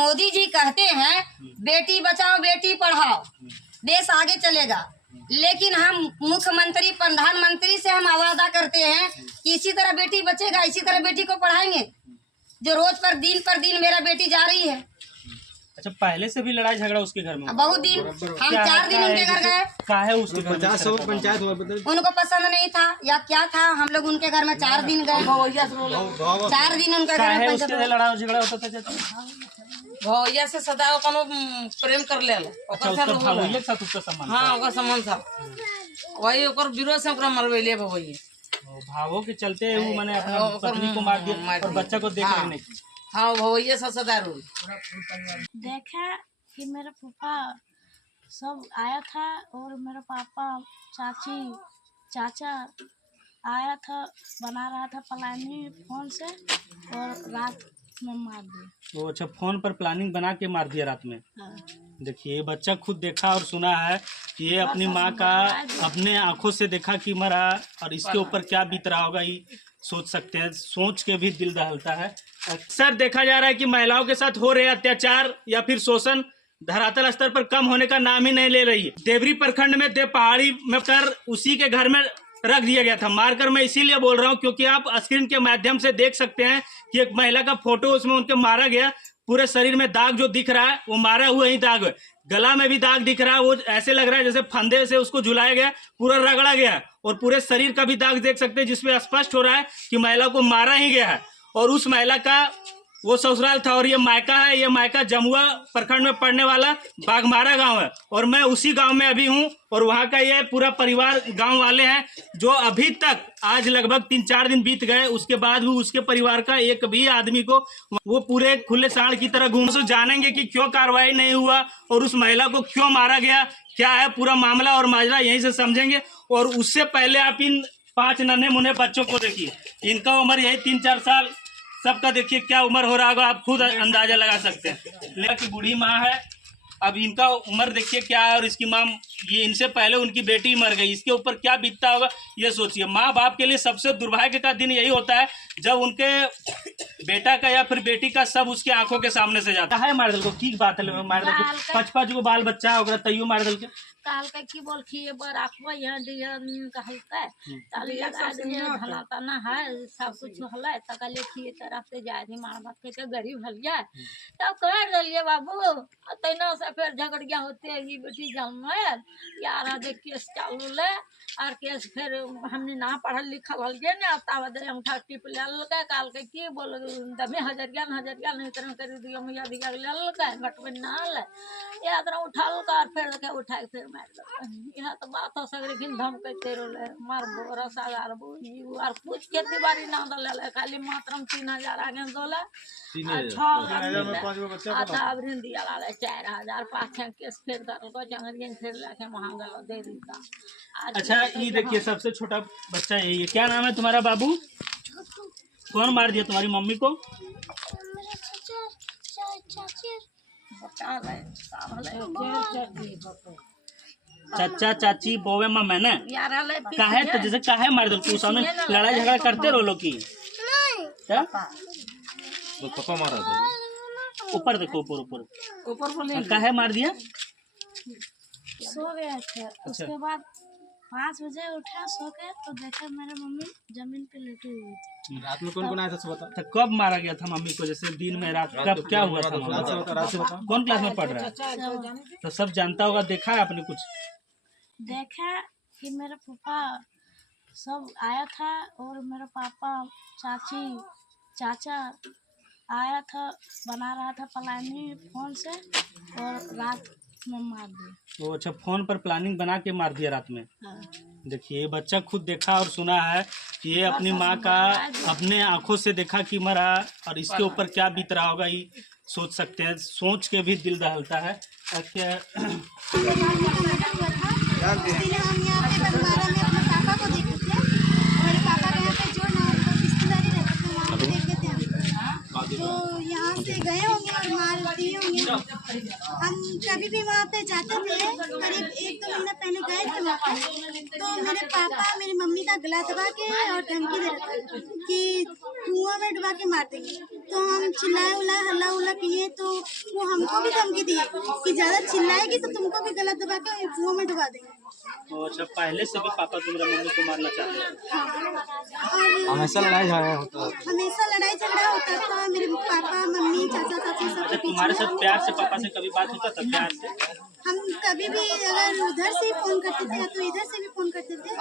मोदी जी कहते हैं बेटी बचाओ बेटी पढ़ाओ, देश आगे चलेगा, लेकिन हम मुख्यमंत्री प्रधानमंत्री से हम वादा करते हैं कि इसी तरह बेटी बचेगा, इसी तरह बेटी को पढ़ाएंगे, जो रोज पर दिन मेरा बेटी जा रही है। अच्छा, पहले से भी लड़ाई झगड़ा उसके घर में? बहुत दिन, हम 4 दिन उनके घर गए। क्या है उसके घर में? पंचायत उनको पसंद नहीं था या क्या था, हम लोग उनके घर में 4 दिन गए। 4 दिन उनके घर में लड़ाई झगड़ा होता था। भैया से सदा कोनो प्रेम कर ले। अच्छा, उसका भावैया के साथ उसका संबंध? हाँ, ओकर संबंध था, वही ओकर विरोध से ओकरा मरवेले भैया। भावों के चलते वो मैंने अपना पत्नी को मार दिया और बच्चा को देख लेने की। हाँ, भैया से सदा रोल देखा कि मेरा पापा सब आया था और मेरा पापा चाची चाचा आया था, बना रहा था प्लानिंग फोन से, और रात में मार दिया। अच्छा, फोन पर प्लानिंग बना के मार दिया रात में? हाँ। देखिए, बच्चा खुद देखा और सुना है कि ये अपनी माँ का अपने आंखों से देखा कि मरा, और इसके ऊपर क्या बीत रहा होगा ये सोच सकते हैं, सोच के भी दिल दहलता है। अक्सर देखा जा रहा है कि महिलाओं के साथ हो रहे अत्याचार या फिर शोषण धरातल स्तर पर कम होने का नाम ही नहीं ले रही है। देवरी प्रखंड में देव पहाड़ी में कर उसी के घर में रख दिया गया था, मारकर। मैं इसीलिए बोल रहा हूं क्योंकि आप स्क्रीन के माध्यम से देख सकते हैं कि एक महिला का फोटो, उसमें उनके मारा गया, पूरे शरीर में दाग जो दिख रहा है वो मारा हुआ ही दाग है, गला में भी दाग दिख रहा है, वो ऐसे लग रहा है जैसे फंदे से उसको झुलाया गया, पूरा रगड़ा गया, और पूरे शरीर का भी दाग देख सकते हैं जिसमें स्पष्ट हो रहा है कि महिला को मारा ही गया है। और उस महिला का वो ससुराल था और ये मायका है। ये मायका जमुआ प्रखंड में पड़ने वाला बाघमारा गांव है, और मैं उसी गांव में अभी हूं, और वहां का ये पूरा परिवार गांव वाले हैं जो अभी तक, आज लगभग 3-4 दिन बीत गए, उसके बाद भी उसके परिवार का एक भी आदमी को वो पूरे खुले सांड की तरह घूम। सो जानेंगे कि क्यों कार्रवाई नहीं हुआ और उस महिला को क्यों मारा गया, क्या है पूरा मामला और माजरा, यहीं से समझेंगे। और उससे पहले आप इन 5 नन्हे मुन्ने बच्चों को देखिए, इनका उम्र यही 3-4 साल, सबका देखिए क्या उम्र हो रहा होगा, आप खुद अंदाजा लगा सकते हैं। लेकिन की बूढ़ी माँ है, अब इनका उम्र देखिए क्या है, और इसकी माँ, ये इनसे पहले उनकी बेटी मर गई, इसके ऊपर क्या बीतता होगा ये सोचिए। माँ बाप के लिए सबसे दुर्भाग्य का दिन यही होता है जब उनके बेटा का या फिर बेटी का सब उसके आंखों के सामने से जाता है। मार दल को की बात है, मार दल को 5-5 को बाल बच्चा होगा तैयो मार दल के काल का की बोल की बर आखवा यहाँ दिया कहलता ताली लगा दिया धनाता ना है सब कुछ हला तक लेखिए तरफ से जाए थी मार बात के गरीब हल जाए तब कर दलिए बाबू तैनो से फिर झगड़िया होते ये बेटी जन्म यार देख केस चालू ले और केस फिर हमने ना पढ़ल लिखल हल गए ना तब अंगूठा टिप ले लगा काल के की बोल दमे हजरिया नहीं तरह कर दियो मैया दिया ले लगा घटबे ना ले या तरह उठाल का फिर के उठा के फिर मार दो। यहाँ तो बात हो सगरे किन धमकते रोले मार बोरा सागार बो और कुछ खेती बाड़ी ना दले खाली मात्रम 3000 आगे दोले 6 आता अबरिन दिया लाले 4000 पाछे केस फिर कर को जंगरियन फिर लाके महंगा दे दीता। अच्छा, ये देखिए सबसे छोटा बच्चा यही है, क्या नाम है तुम्हारा बाबू? कौन मार दिया तुम्हारी मम्मी को? चाचा चाची बोवे माँ मैंने काहे तो जैसे काहे मार दो तू सामने लड़ाई झगड़ा करते रहो लोग की क्या पापा मारा था ऊपर देखो ऊपर काहे मार दिया? सो गए थे उसके बाद 5 बजे उठा सो के तो देखा मेरे मम्मी जमीन पे लेटी हुई थी। रात में कौन आया था बता? तो कब मारा गया था मम्मी को? जैसे दिन में रात कब क्या हुआ था? कौन क्लास में पढ़ रहा है? तो सब जानता होगा, देखा है आपने कुछ? देखा कि मेरे पापा सब आया था और मेरे पापा चाची चाचा आया था, बना रहा था प्लानिंग फोन से, और रात में मार दिया। वो अच्छा, फोन पर प्लानिंग बना के मार दिया रात में? हाँ। देखिए, बच्चा खुद देखा और सुना है कि ये अपनी माँ का अपने आंखों से देखा कि मरा, और इसके ऊपर क्या बीत रहा होगा ये सोच सकते हैं, सोच के भी दिल दहलता है। तो यहाँ से गए होंगे और मार दिए होंगे। हम कभी भी वहाँ पे जाते थे, करीब 1-2 महीना पहले गए थे वहाँ पे, तो मेरे पापा मेरी मम्मी का गला दबा के और धमकी दे रहे थे कि कुआं में डुबा के मार देंगे। तो हम चिल्लाए उल्लाए हल्ला उल्ला किए, तो वो हमको भी धमकी दिए कि ज़्यादा चिल्लाएगी तो तुमको भी गला दबा के कुआं में डुबा देंगे। तो अच्छा, पहले से भी पापा तुम्हारा मम्मी को मारना चाहते थे? और हमेशा लड़ाई झगड़ा होता है। हमेशा लड़ाई झगड़ा होता था मेरे पापा मम्मी चाचा चाची सब अच्छा, के तुम्हारे पीछे। साथ प्यार से पापा से कभी बात होता था प्यार से? हम कभी भी अगर उधर से फोन करते थे तो इधर से भी फोन करते थे,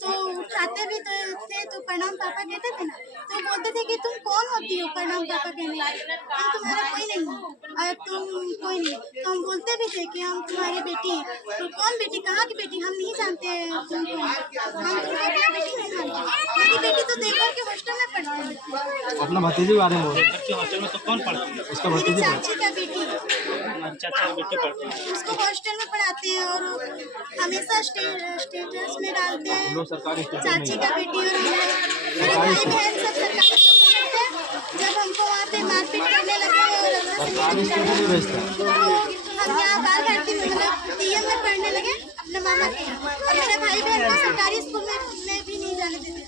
तो उठाते भी थे तो प्रणाम पापा कहते थे ना, तो बोलते थे कि तुम कौन होती हो प्रणाम पापा कहने, हम तुम्हारा कोई नहीं है और तुम कोई नहीं। तो हम बोलते भी थे कि हम तुम्हारी बेटी हैं। तो कौन बेटी, कहाँ की बेटी, हम नहीं जानते तुमको, हम तुमको अपना बेटी नहीं मानते। मेरी बेटी तो देवर के हॉस्टल में पढ़ती है। अपना भतीजे के बारे में बोलो। देवर के हॉस्टल में तो कौन पढ़ती है? उसका मेरी भतीजे चाची का बेटी, तुम्हारी चाचा की बेटी पढ़ती है। उसको हॉस्टल में पढ़ाते हैं और हमेशा स्टेटस में डालते हम हैं लोग सरकारी स्टेशन में चाची का बेटी और मेरे भाई बहन सब सरकारी स्कूल में थे। जब हमको वहाँ पे मारपीट करने लगे और सरकारी स्टेशन में भेजता है। तो हम यहाँ बाल घाटी में मतलब DM में पढ़ने लगे अपने मामा के यहाँ, और मेरे भाई बहन को सरकारी स्कूल में भी नहीं जाने देते।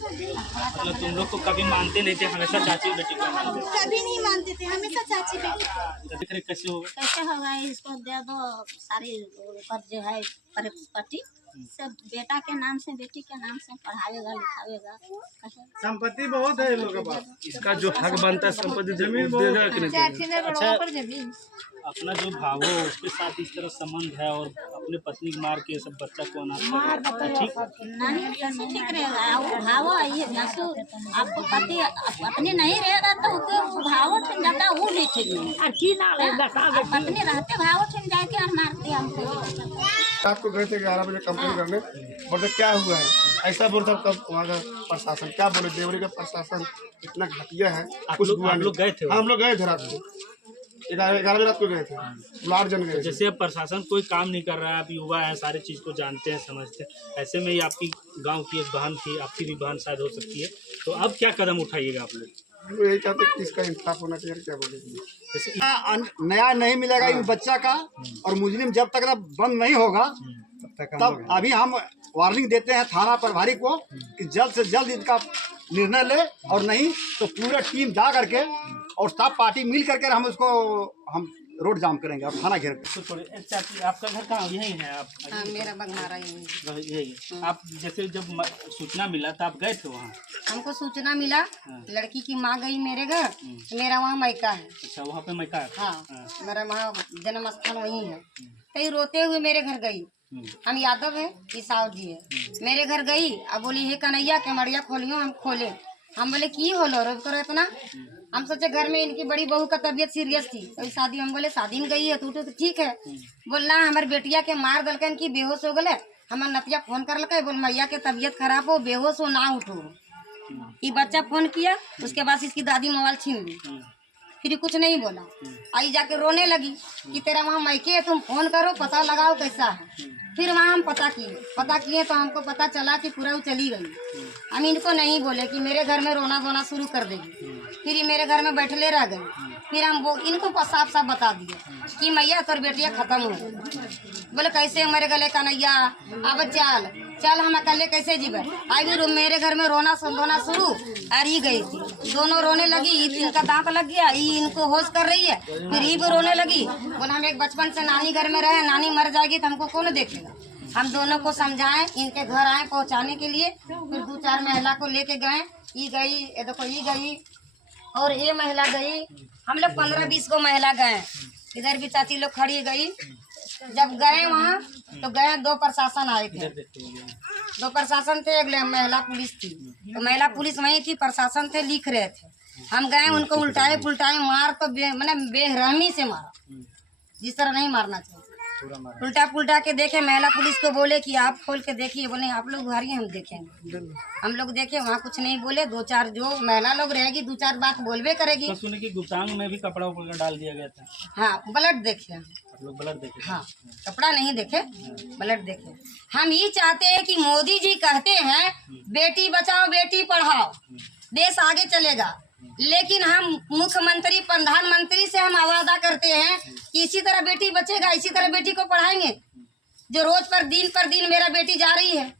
मतलब तुम लोग को कभी मानते नहीं थे, हमेशा चाची बेटी को मानते थे? कभी नहीं मानते थे, हमेशा चाची बेटी। तो देख रहे कैसे होगा? कैसे होगा, इसको दे दो सारी ऊपर जो है प्रॉपर्टी सब बेटा के नाम से बेटी के नाम से पढ़ावेगा लिखावेगा। संपत्ति बहुत है इन लोगों के पास। इसका जो हक बनता है संपत्ति जमीन देगा कि नहीं? अच्छा, अपना जो भाव हो उसके साथ इस तरह संबंध है और अपने पत्नी को मार के सब बच्चा को अनाथ कर देता है, ठीक है? नहीं कैसे ठीक रहेगा, वो भावो ये भैंसुर आपको पति पत्नी नहीं रहेगा तो वो भावो ठन जाता है, वो नहीं ठीक नहीं। पत्नी रहते भावो ठन जाके और मारते हमको। रात को गए थे 11 बजे कंप्लेन करने, बोलते क्या हुआ है, ऐसा बोलता तब वहाँ का प्रशासन क्या बोले, देवरी का प्रशासन इतना घटिया है। कुछ हुआ आप लोग गए थे? हाँ, हम लोग गए थे रात को 11 बजे रात को गए थे, 8 जन गए थे। जैसे अब प्रशासन कोई काम नहीं कर रहा है, आप युवा है, सारे चीज़ को जानते हैं समझते हैं, ऐसे में ही आपकी गांव की एक बहन थी, आपकी भी बहन शायद हो सकती है, तो अब क्या कदम उठाइएगा आप लोग? हम लोग यही चाहते हैं कि इसका इंसाफ होना चाहिए। क्या बोलेंगे, जैसे न्याय नहीं मिलेगा इन बच्चा का, और मुस्लिम जब तक बंद नहीं होगा तब अभी हम वार्निंग देते हैं थाना प्रभारी को कि जल्द से जल्द इनका निर्णय ले, और नहीं तो पूरा टीम जा करके और सब पार्टी मिल करके हम रोड जाम करेंगे और थाना घेर तो थोड़े चाची, आपका घर कहाँ? यही है आप? हाँ, मेरा बगमारा यही। यही है। आप जैसे जब सूचना मिला तो आप गए थे वहाँ? हमको सूचना मिला, लड़की की माँ गई मेरे घर, मेरा वहाँ मायका है। अच्छा, वहाँ पे मैका है? हाँ, मेरा वहाँ जन्म स्थान वही है। कहीं रोते हुए मेरे घर गई, हम यादव है, ईसाव जी है, मेरे घर गई। अब बोली हे कन्हैया के मड़िया खोलियो, हम खोले। हम बोले की होलो रो करो इतना, हम सोचे घर में इनकी बड़ी बहू का तबीयत सीरियस थी, तो शादी, हम बोले शादी में गई है तो ठीक है। बोलना हमारे बेटिया के मार दल की बेहोश हो गए, हमारे नतिया फोन कर लगे, बोल मैया के तबीयत खराब हो, बेहोश हो, ना उठो। ये बच्चा फोन किया, उसके बाद इसकी दादी मोबाइल छीन ली, फिर कुछ नहीं बोला। आई जाके रोने लगी कि तेरा वहाँ मैके है, तुम फोन करो पता लगाओ कैसा है। फिर वहाँ हम पता किए तो हमको पता चला कि पूरा वो चली गई। हम इनको नहीं बोले कि मेरे घर में रोना धोना शुरू कर देगी, फिर ये मेरे घर में बैठले रह गई। फिर हम वो इनको साफ साफ बता दिए कि मैया तोर बेटिया खत्म हो गई। बोले कैसे हमारे गले कन्हैया, अब चल हम अकेले कैसे जीवे। आई भी मेरे घर में रोना धोना शुरू, और ये गई थी, दोनों रोने लगी। इनका दांत लग गया, ये इनको होश कर रही है, फिर ये भी रोने लगी। बोले हम एक बचपन से नानी घर में रहे, नानी मर जाएगी तो हमको कौन देखेगा। हम दोनों को समझाएं, इनके घर आए पहुंचाने के लिए, फिर 2-4 महिला को लेके गए। ये गई, ये देखो ये गई और ये महिला गई, हम लोग 15-20 को महिला गए। इधर भी चाची लोग खड़ी गई। जब गए वहाँ तो गए, 2 प्रशासन आए थे, 2 प्रशासन थे, एक महिला पुलिस थी। तो महिला पुलिस वहीं थी, प्रशासन थे, लिख रहे थे। हम गए, उनको उल्टाए पुल्टाए मार, तो मैंने बेरहमी से मारा, जिस तरह नहीं मारना चाहिए। उल्टा पुल्टा के देखे, महिला पुलिस को बोले कि आप खोल के देखिए, बोले आप लोग उघारिए हम देखेंगे। हम लोग देखे, वहाँ कुछ नहीं बोले। 2-4 जो महिला लोग रहेगी 2-4 बात बोलबे करेगी। तो सुने कि गुप्तांग में भी कपड़ा उपड़ा डाल दिया गया था? हाँ, ब्लड देखे, आप लोग ब्लड देखे? हाँ, कपड़ा नहीं देखे, ब्लड देखे। हम ये चाहते हैं कि मोदी जी कहते हैं बेटी बचाओ बेटी पढ़ाओ, देश आगे चलेगा, लेकिन हम मुख्यमंत्री प्रधानमंत्री से हम वादा करते करते हैं कि इसी तरह बेटी बचेगा, इसी तरह बेटी को पढ़ाएंगे। जो रोज पर दिन मेरा बेटी जा रही है।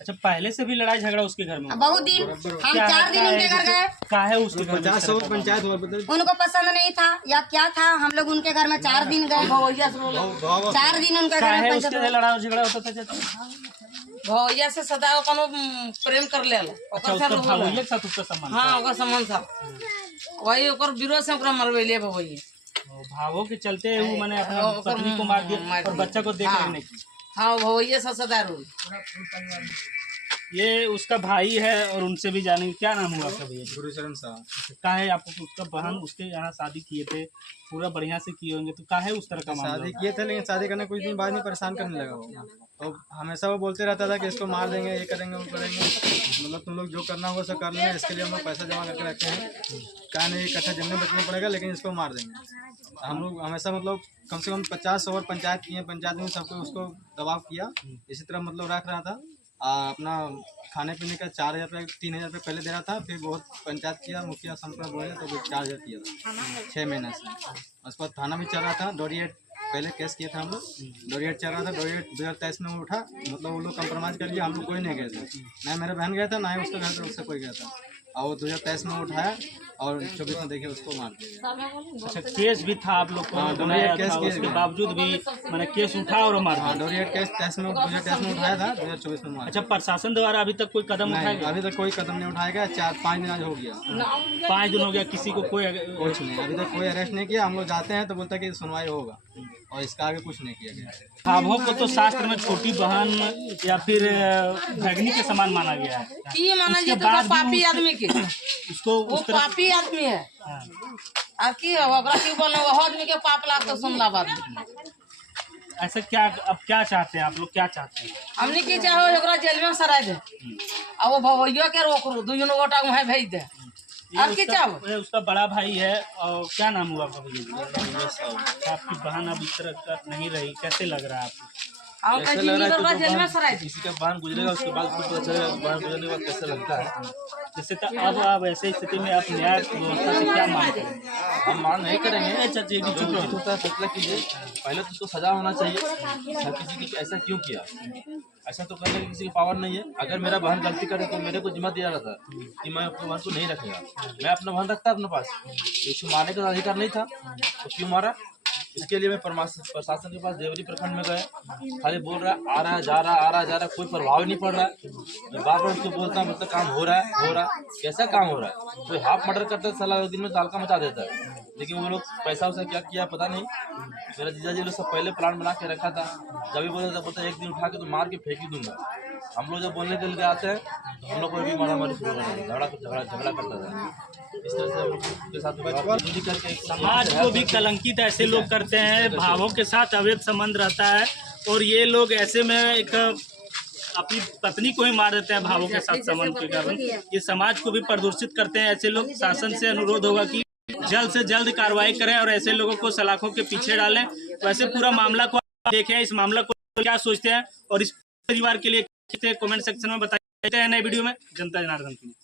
अच्छा, पहले से भी लड़ाई झगड़ा उसके घर में? बहुत दिन, हम 4 दिन उनके घर गए। क्या है उसके घर में? 50 पंचायत हुआ बताइए। उनको पसंद नहीं था या क्या था, हम लोग उनके घर में 4 दिन गए। 4 दिन उनके क्या घर है में उसके पंचायत। लड़ाई झगड़ा होता था चाचा? भैया से सदा कोनो प्रेम कर ले अच्छा, उसका भैया के साथ उसका संबंध था? हाँ, ओकर संबंध था। वही ओकर विरोध से ओकरा मरवेले भैया। भावों के चलते वो मैंने अपना पत्नी को मार दिया और बच्चा को देख लेने की। हाँ, भैया से सदा रोल। ये उसका भाई है और उनसे भी जानेंगे। क्या नाम हुआ आपका भैया? गुरुचरण साहब। क्या है आपको? उसका बहन उसके यहाँ शादी किए थे, पूरा बढ़िया से किए होंगे, तो क्या है उस तरह का मामला? शादी किए थे, लेकिन शादी करने कुछ दिन बाद में परेशान करने लगा वो। तो हमेशा वो बोलते रहता था कि इसको मार देंगे, ये करेंगे, वो करेंगे, मतलब तुम लोग जो करना होगा सब कर लेना, इसके लिए हम लोग पैसा जमा करके रखे हैं, क्या नहीं इकट्ठा जमने बचना पड़ेगा, लेकिन इसको मार देंगे। हम लोग हमेशा मतलब कम से कम 50 ओवर पंचायत किए, पंचायत में सबको उसको दबाव किया, इसी तरह मतलब रख रहा था। अपना खाने पीने का 4,000 रुपये 3,000 रुपये पहले दे रहा था, फिर बहुत पंचायत किया, मुखिया संपर्क बोले तो फिर 4,000 किया था 6 महीने से। उसके बाद थाना भी चल रहा था, डोरिएट पहले केस किया था हम लोग, डोरिएट चल रहा था। डोरिएट 2023 में उठा, मतलब वो लोग कंप्रोमाइज़ कर लिया, हम लोग कोई नहीं गए थे, ना मेरा बहन गया था, ना ही उसका घर से उससे कोई गया था। और वो 2023 में उठाया और 24 में देखिए उसको मार दिया। अच्छा, केस भी था आप लोग को? हाँ, बनाया केस था, किया उसके गया। बावजूद भी मैंने केस उठा और मार हाँ, दिया। डोरिएट केस 2023 में उठाया था, 2024 में मार अच्छा, प्रशासन द्वारा अभी तक कोई कदम दिया। उठाया नहीं, गया? अभी तक कोई कदम नहीं उठाया गया। 4-5 दिन आज हो गया, 5 दिन हो गया, किसी को कोई कुछ नहीं, अभी तक कोई अरेस्ट नहीं किया। हम लोग जाते हैं तो बोलते हैं कि सुनवाई होगा, और इसका आगे कुछ नहीं किया गया। भावों को तो शास्त्र में छोटी बहन या फिर भगनी के समान माना गया है। की माना उसके जाए तो बाद भी पापी उस- आदमी के, उसको वो उस तरह पापी आदमी है। हाँ। और की है ओकरा की बोले वो आदमी के पाप लाग तो सुनला बात। ऐसा क्या, अब क्या चाहते हैं आप लोग? क्या चाहते हैं? हमने की चाहे ओकरा जेल में सराय दे, और वो भैया के रोकरू दुनू गोटा वहाँ भेज दे। और की चाहो? ये उसका बड़ा भाई है। और क्या नाम हुआ आपका भैया? आपकी बहन अब इस तरह का नहीं रही, कैसे लग रहा है आपको? और कहीं नहीं जेल में सराय दे। किसी का बहन गुजरेगा उसके बाद खुद पता चलेगा बहन गुजरने के बाद कैसा लगता है। जैसे तो अब आप ऐसे स्थिति में आप न्याय व्यवस्था से क्या मांग करेंगे? हम मान नहीं करेंगे, चाचा जो उचित होता है फैसला कीजिए। पहले तो उसको सजा होना चाहिए। किसी की ऐसा क्यों किया, ऐसा तो करने की किसी की पावर नहीं है। अगर मेरा बहन गलती करे तो मेरे को जिम्मा दिया जाता कि मैं अपने बहन को नहीं रखेगा। मैं अपना बहन रखता अपने पास, इसको मारने का अधिकार नहीं था तो क्यों मारा? इसके लिए मैं प्रशासन के पास देवरी प्रखंड में गए, खाली बोल रहा है आ रहा है जा रहा आ रहा जा रहा, कोई प्रभाव नहीं पड़ रहा है। मैं बार बार उसको बोलता हूँ मतलब काम हो रहा है, कैसा काम हो रहा है? कोई हाफ मर्डर करता है साला, 1 दिन में तालका मचा देता है। लेकिन वो लोग पैसा उसा क्या किया पता नहीं। मेरा जीजा जी लोग सब पहले प्लान बना के रखा था, जब भी बोलता 1 दिन उठा के तो मार के फेंक ही दूंगा। हम लोग जब बोलने के लिए आते हैं तो हम लोग को भी मारामारी शुरू कर देते, झगड़ा करता था। इस तरह से हम लोग के साथ समाज को भी कलंकित ऐसे लोग करते हैं, भावों के साथ अवैध संबंध रहता है और ये लोग ऐसे में एक अपनी पत्नी को ही मार देते हैं भावों के साथ संबंध के कारण। ये समाज को भी प्रदूषित करते हैं ऐसे लोग। शासन से अनुरोध होगा कि जल्द से जल्द कार्रवाई करें और ऐसे लोगों को सलाखों के पीछे डालें। वैसे पूरा मामला को देखें, इस मामला को क्या सोचते हैं और इस परिवार के लिए कमेंट सेक्शन में बताइए। नए वीडियो में जनता जनार्दन के लिए।